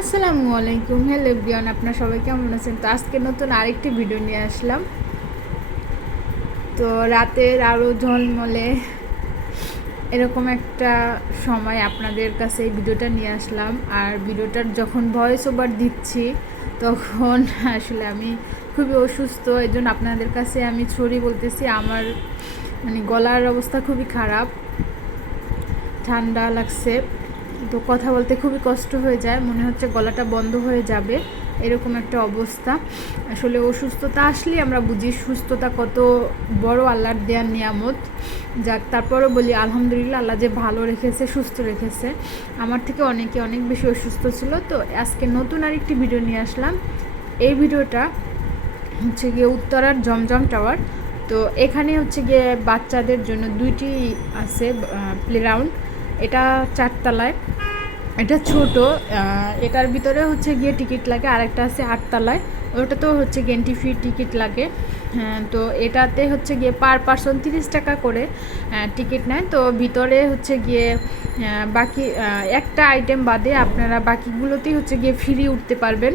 আসসালামু আলাইকুম। Hello everyone, আপনারা সবাই কেমন আছেন? তো আজকে নতুন আরেকটি ভিডিও নিয়ে আসলাম। তো রাতের আরও ঝলমলে এরকম একটা সময় আপনাদের কাছে এই ভিডিওটা নিয়ে আসলাম। আর ভিডিওটার যখন ভয়েস ওভার দিচ্ছি তখন আসলে আমি খুবই অসুস্থ, এই জন্য আপনাদের কাছে আমি সরি বলতেছি। আমার গলার অবস্থা খুবই খারাপ, ঠান্ডা লাগছে, তো কথা বলতে খুবই কষ্ট হয়ে যায়, মনে হচ্ছে গলাটা বন্ধ হয়ে যাবে, এরকম একটা অবস্থা। আসলে অসুস্থতা আসলেই আমরা বুঝি সুস্থতা কত বড় আল্লাহর দেওয়ার নিয়ামত। যাক, তারপরও বলি আলহামদুলিল্লাহ, আল্লাহ যে ভালো রেখেছে, সুস্থ রেখেছে। আমার থেকে অনেকে অনেক বেশি অসুস্থ ছিল। তো আজকে নতুন আরেকটি ভিডিও নিয়ে আসলাম। এই ভিডিওটা হচ্ছে গিয়ে উত্তরার জমজম টাওয়ার। তো এখানে হচ্ছে গিয়ে বাচ্চাদের জন্য দুইটি আছে প্লেগ্রাউন্ড। এটা 4 তলায়, এটা ছোট, এটার ভিতরে হচ্ছে গিয়ে টিকিট লাগে। আর একটা আছে 8 তলায়, ওটা তো হচ্ছে এন্ট্রি ফি টিকিট লাগে। তো এটাতে হচ্ছে গিয়ে পার পারসন 30 টাকা করে টিকিট নেয়। তো ভিতরে হচ্ছে গিয়ে বাকি একটা আইটেম বাদে আপনারা বাকিগুলোতেই হচ্ছে গিয়ে ফ্রি উঠতে পারবেন।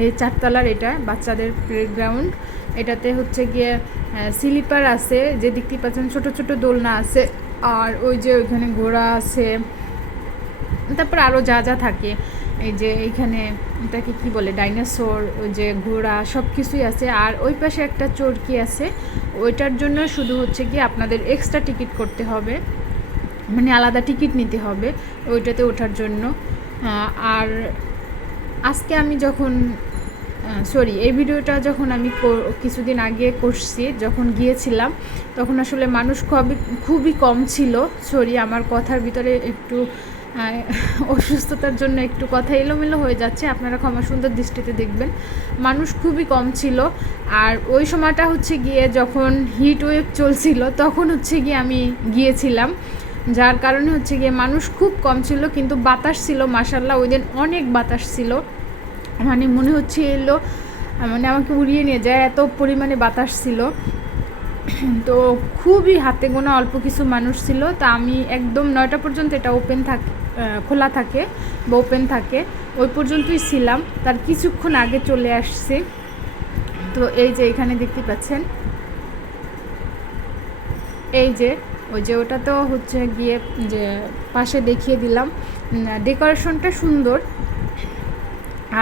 এই 4 তলার এটা বাচ্চাদের প্লেগ্রাউন্ড। এটাতে হচ্ছে গিয়ে স্লিপার আছে, যে দেখতে পাচ্ছেন ছোট ছোট দোলনা আছে, আর ওই যে ওইখানে ঘোড়া আছে, তারপর আরও যা যা থাকে, এই যে এইখানে এটাকে কি বলে, ডাইনোসর, ওই যে ঘোড়া, সব কিছুই আছে। আর ওই পাশে একটা চরকি আছে, ওইটার জন্য শুধু হচ্ছে কি আপনাদের এক্সট্রা টিকিট করতে হবে, মানে আলাদা টিকিট নিতে হবে ওইটাতে ওঠার জন্য। আর আজকে আমি যখন এই ভিডিওটা যখন আমি কিছুদিন আগে করছি, যখন গিয়েছিলাম, তখন আসলে মানুষ খুবই কম ছিল। আমার কথার ভিতরে একটু অসুস্থতার জন্য একটু কথা এলোমেলো হয়ে যাচ্ছে, আপনারা ক্ষমা সুন্দর দৃষ্টিতে দেখবেন। মানুষ খুবই কম ছিল। আর ওই সময়টা হচ্ছে গিয়ে যখন হিট ওয়েভ চলছিল, তখন হচ্ছে গিয়ে আমি গিয়েছিলাম, যার কারণে হচ্ছে গিয়ে মানুষ খুব কম ছিল। কিন্তু বাতাস ছিল মাশাআল্লাহ, ওই দিন অনেক বাতাস ছিল, মানে মনে হচ্ছিল মানে আমাকে উড়িয়ে নিয়ে যায়, এত পরিমাণে বাতাস ছিল। তো খুবই হাতে গোনা অল্প কিছু মানুষ ছিল। তা আমি একদম 9টা পর্যন্ত এটা খোলা থাকে বা ওপেন থাকে, ওই পর্যন্তই ছিলাম। তার কিছুক্ষণ আগে চলে আসছি। তো এই যে এখানে দেখতে পাচ্ছেন, এই যে ওই যে ওটা তো হচ্ছে গিয়ে যে পাশে দেখিয়ে দিলাম, ডেকোরেশনটা সুন্দর।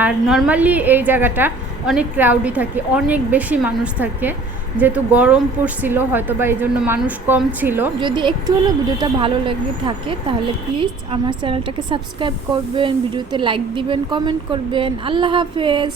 আর নর্মালি এই জায়গাটা অনেক ক্রাউডি থাকে, অনেক বেশি মানুষ থাকে, যেহেতু গরম পড়ছিল হয়তো বা এই জন্য মানুষ কম ছিল। যদি একটু হলেও ভিডিওটা ভালো লেগে থাকে তাহলে প্লিজ আমার চ্যানেলটাকে সাবস্ক্রাইব করবেন, ভিডিওতে লাইক দিবেন, কমেন্ট করবেন। আল্লাহ হাফেজ।